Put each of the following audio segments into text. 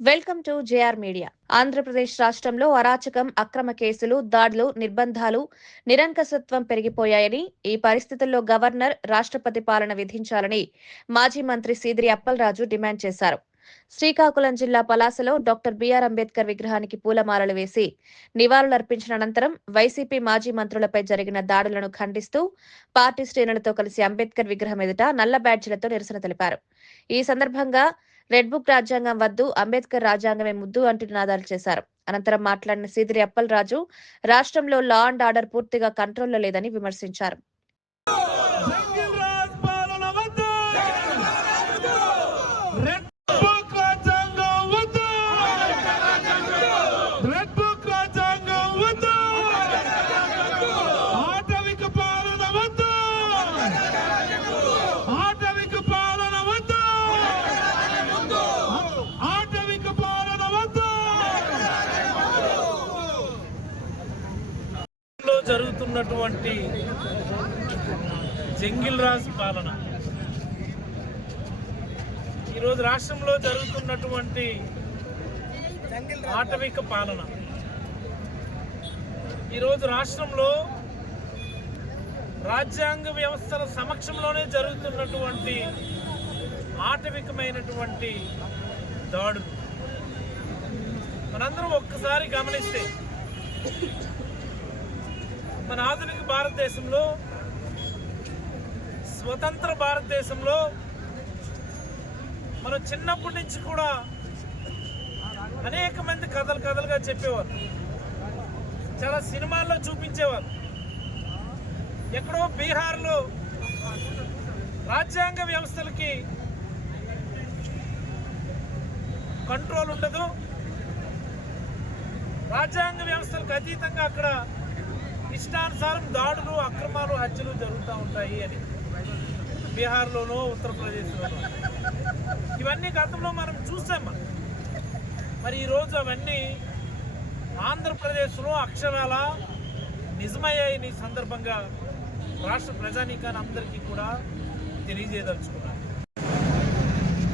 Welcome to JR media. Andhra Pradesh రాష్ట్రంలో అరాచకం అక్రమ కేసులు దాడులు నిర్బంధాలు నిరంకసత్వం పెరిగిపోయాయని ఈ పరిస్థితుల్లో గవర్నర్ రాష్ట్రపతి పాలన విధించాలని మాజీ మంత్రి సీదిరి అప్పలరాజు డిమాండ్ చేశారు. శ్రీకాకుళం జిల్లా పలాసలో డాక్టర్ బిఆర్ అంబేద్కర్ విగ్రహానికి పూలమాలలు వేసి నివాళులర్పించిన అనంతరం వైసీపీ మాజీ మంత్రులపై జరిగిన దాడులను ఖండిస్తూ పార్టీ శ్రేణులతో కలిసి అంబేద్కర్ విగ్రహం ఎదుట నల్ల బ్యాడ్జీలతో నిరసన తెలిపారు. ఈ సందర్భంగా రెడ్ బుక్ రాజ్యాంగం వద్దు అంబేద్కర్ రాజ్యాంగమే ముద్దు అంటూ నినాదాలు చేశారు. అనంతరం మాట్లాడిన సీదిరి అప్పలరాజు రాష్ట్రంలో లా అండ్ ఆర్డర్ పూర్తిగా కంట్రోల్లో లేదని విమర్శించారు. జరుగుతున్నటువంటి జంగిల్ రాజ్ పాలన. ఈరోజు రాష్ట్రంలో జరుగుతున్నటువంటి ఆటవిక పాలన. ఈరోజు రాష్ట్రంలో రాజ్యాంగ వ్యవస్థల సమక్షంలోనే జరుగుతున్నటువంటి ఆటవికమైనటువంటి దాడులు. మనందరం ఒక్కసారి గమనిస్తే మన ఆధునిక భారతదేశంలో స్వతంత్ర భారతదేశంలో మనం చిన్నప్పటి నుంచి కూడా అనేక మంది కథలు కథలుగా చెప్పేవారు. చాలా సినిమాల్లో చూపించేవారు. ఎక్కడో బీహార్లో రాజ్యాంగ వ్యవస్థలకి కంట్రోల్ ఉండదు. రాజ్యాంగ వ్యవస్థలకు అతీతంగా అక్కడ ఇష్టానుసారం దాడులు అక్రమాలు హత్యలు జరుగుతూ ఉంటాయి అని బీహార్లోనో ఉత్తరప్రదేశ్లోనో. ఇవన్నీ గతంలో మనం చూసాం మనం. మరి ఈరోజు అవన్నీ ఆంధ్రప్రదేశ్లో అక్షరాల నిజమయ్యాయని సందర్భంగా రాష్ట్ర ప్రజానీకాన్ని అందరికీ కూడా తెలియజేయదలుచుకున్నాను.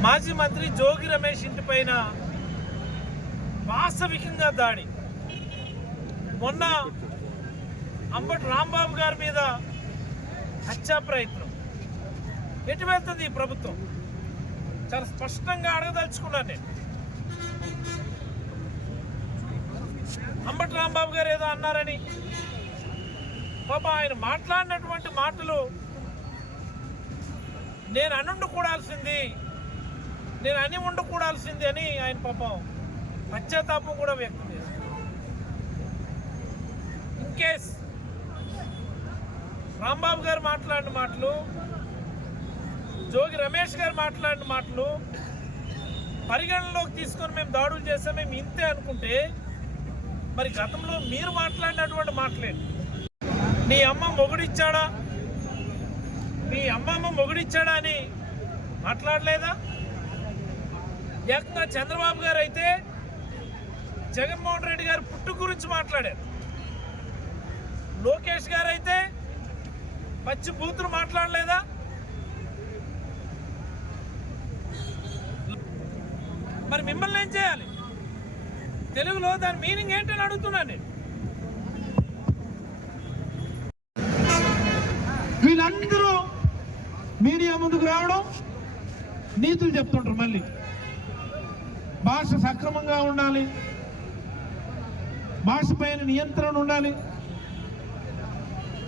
మాజీ మంత్రి జోగి రమేష్ ఇంటిపైన వాస్తవికంగా దాడి. మొన్న అంబటి రాంబాబు గారి మీద హత్యా ప్రయత్నం. ఎటు వెళ్తుంది ఈ ప్రభుత్వం? చాలా స్పష్టంగా అడగదలుచుకున్నాను నేను. అంబటి రాంబాబు గారు ఏదో అన్నారని. పాప ఆయన మాట్లాడినటువంటి మాటలు నేను అని ఉండకూడాల్సింది నేను అని ఉండకూడాల్సింది అని ఆయన పాపం పశ్చాత్తాపం కూడా వ్యక్తం చేశారు. ఇన్ కేస్ రాంబాబు గారు మాట్లాడిన మాటలు జోగి రమేష్ గారు మాట్లాడిన మాటలు పరిగణనలోకి తీసుకొని మేము దాడులు చేసాం మేము ఇంతే అనుకుంటే మరి గతంలో మీరు మాట్లాడినటువంటి మాటలేండి నీ అమ్మ మొగుడిచ్చాడా? నీ అమ్మమ్మ మొగుడిచ్చాడా అని మాట్లాడలేదా? ఏకంగా చంద్రబాబు గారు అయితే జగన్మోహన్ రెడ్డి గారు పుట్టు గురించి మాట్లాడారు. లోకేష్ గారు అయితే పచ్చి బూతులు మాట్లాడలేదా? మరి మిమ్మల్ని ఏం చేయాలి? తెలుగులో దాని మీనింగ్ ఏంటని అడుగుతున్నాను నేను. వీళ్ళందరూ మీడియా ముందుకు రావడం నీతులు చెప్తుంటారు మళ్ళీ. భాష సక్రమంగా ఉండాలి. భాష పైన నియంత్రణ ఉండాలి.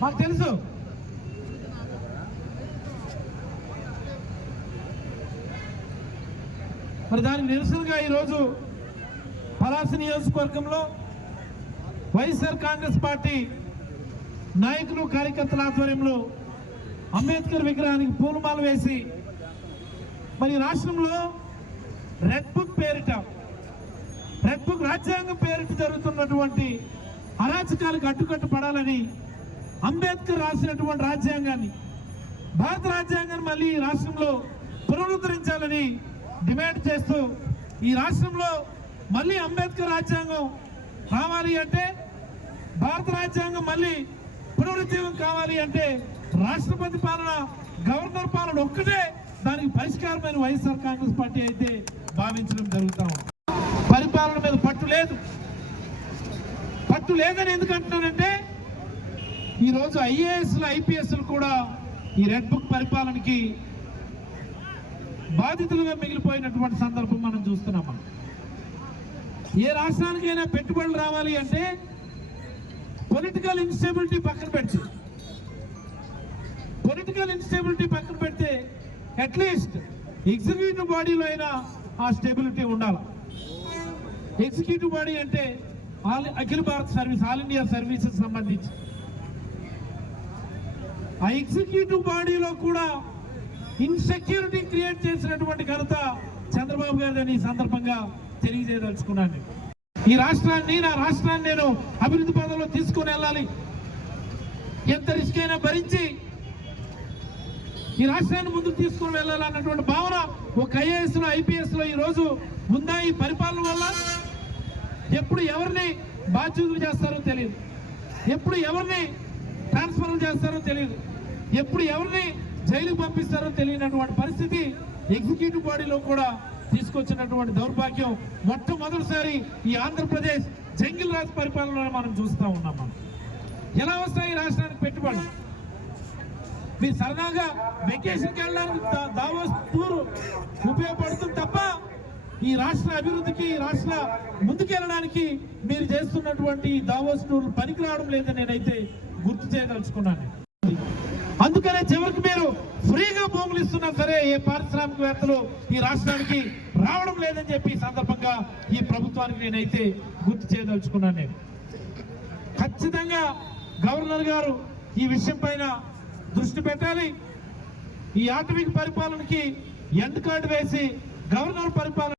మాకు తెలుసు. మరి దానికి నిరసనగా ఈరోజు పలాస నియోజకవర్గంలో వైఎస్ఆర్ కాంగ్రెస్ పార్టీ నాయకులు కార్యకర్తల ఆధ్వర్యంలో అంబేద్కర్ విగ్రహానికి పూలమాల వేసి మరి రాష్ట్రంలో రెడ్ బుక్ పేరిట రెడ్ బుక్ రాజ్యాంగం పేరిట జరుగుతున్నటువంటి అరాచకాలకు అడ్డుకట్టు పడాలని అంబేద్కర్ రాసినటువంటి రాజ్యాంగాన్ని భారత రాజ్యాంగాన్ని మళ్ళీ ఈ రాష్ట్రంలో పునరుద్ధరించాలని డిమాండ్ చేస్తూ ఈ రాష్ట్రంలో మళ్ళీ అంబేద్కర్ రాజ్యాంగం రావాలి అంటే భారత రాజ్యాంగం మళ్ళీ పునరుజ్జీవం కావాలి అంటే రాష్ట్రపతి పాలన గవర్నర్ పాలన ఒక్కటే దానికి పరిష్కారమైన వైఎస్ఆర్ కాంగ్రెస్ పార్టీ అయితే భావించడం జరుగుతాం పరిపాలన మీద పట్టు లేదు. పట్టు లేదని ఎందుకు అంటున్నానంటే ఈరోజు ఐఏఎస్లు ఐపీఎస్లు కూడా ఈ రెడ్ బుక్ పరిపాలనకి బాధితులుగా మిగిలిపోయినటువంటి సందర్భం మనం చూస్తున్నాం ఏ రాష్ట్రానికైనా పెట్టుబడులు రావాలి అంటే పొలిటికల్ ఇన్స్టెబిలిటీ పక్కన పెట్టి. పొలిటికల్ ఇన్స్టెబిలిటీ పక్కన పెడితే అట్లీస్ట్ ఎగ్జిక్యూటివ్ బాడీలో అయినా ఆ స్టెబిలిటీ ఉండాలి. ఎగ్జిక్యూటివ్ బాడీ అంటే all Akhila Bharat service all India services సంబంధించి. ఆ ఎగ్జిక్యూటివ్ బాడీలో కూడా ఇన్సెక్యూరిటీ క్రియేట్ చేసినటువంటి ఘనత చంద్రబాబు గారిని ఈ సందర్భంగా తెలియజేయదలుచుకున్నాను. ఈ రాష్ట్రాన్ని నా రాష్ట్రాన్ని నేను అభివృద్ధి పదంలో తీసుకుని వెళ్ళాలి. ఎంత రిస్క్ అయినా భరించి ఈ రాష్ట్రాన్ని ముందుకు తీసుకుని వెళ్ళాలన్నటువంటి భావన ఒక ఐఏఎస్లో ఐపీఎస్లో ఈ రోజు ఉందా ఈ పరిపాలన వల్ల? ఎప్పుడు ఎవరిని బాధ్యతలు చేస్తారో తెలియదు. ఎప్పుడు ఎవరిని ట్రాన్స్ఫర్ చేస్తారో తెలియదు. ఎప్పుడు ఎవరిని జైలుకు పంపిస్తారో తెలియనటువంటి పరిస్థితి ఎగ్జిక్యూటివ్ బాడీలో కూడా తీసుకొచ్చినటువంటి దౌర్భాగ్యం మొట్టమొదటిసారి ఈ ఆంధ్రప్రదేశ్ జంగిల్ రాజ్ పరిపాలనలో మనం చూస్తూ ఉన్నాం మనం. ఎలా వస్తాయి ఈ రాష్ట్రానికి పెట్టుబడి మీరు సరదాగా వెకేషన్కి వెళ్ళడానికి దావోస్ టూర్ ఉపయోగపడుతుంది తప్ప ఈ రాష్ట్ర అభివృద్ధికి ఈ రాష్ట్ర ముందుకెళ్ళడానికి మీరు చేస్తున్నటువంటి దావోస్ టూర్ పనికి రావడం లేదని నేనైతే గుర్తు చేయదలుచుకున్నాను. అందుకనే చివరికి మీరు ఫ్రీగా భూములు ఇస్తున్నా సరే ఏ పారిశ్రామికవేత్తలు ఈ రాష్ట్రానికి రావడం లేదని చెప్పి ఈ సందర్భంగా ఈ ప్రభుత్వానికి నేనైతే గుర్తు చేయదలుచుకున్నాను నేను. ఖచ్చితంగా గవర్నర్ గారు ఈ విషయం పైన దృష్టి పెట్టాలి. ఈ ఆటవిక పరిపాలనకి ఎండ్ కార్డు వేసి గవర్నర్ పరిపాలన